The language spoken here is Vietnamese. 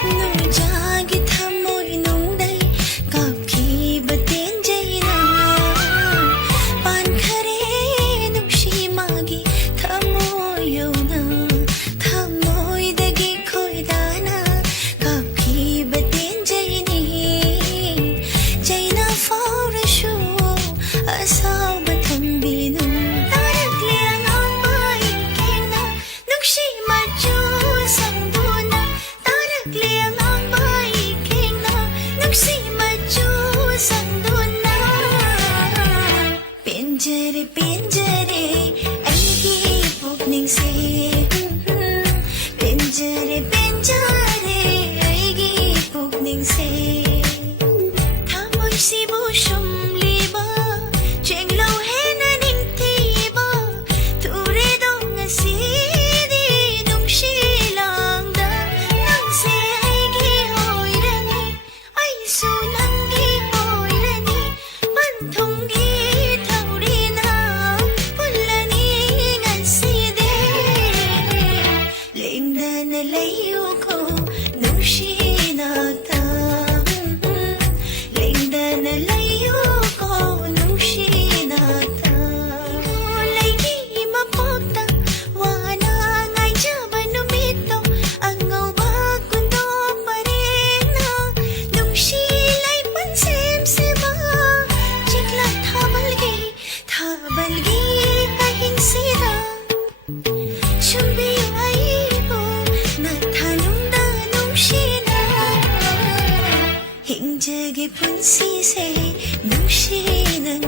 Nunjagi thamoy nungday kapkiba tenjayna Pankhare nungshi magi thamoy yawna Thamoy dagi khoidana kapkiba tenjayni Jayna faurashu asaw bathambinu Taragliang ang maikina nungshi majo sangduna Taragliang ang maikina nungshi majo sangduna Pinjare pinjare aigi pukningse Pinjare pinjare aigi pukningse Thamoy sibu shumliba Chenglaw hena ningtiba Ture dong asidi nung shilang da Nang se ay gihoyrani Ay sunang gihoyrani Pantong gitawrina Pulani ngaside Lingda na layo ko nung shinagtam Lingda na layo ko nung shinagtam Kulay di mapota Wana ngay jaban numito Ang ngawag kundo pa rin Nung sila'y pansimsima Chiklat habalgi kahing sira Chumbi ay ibo Natanong na nung shina Hingjagi punsise nung shinang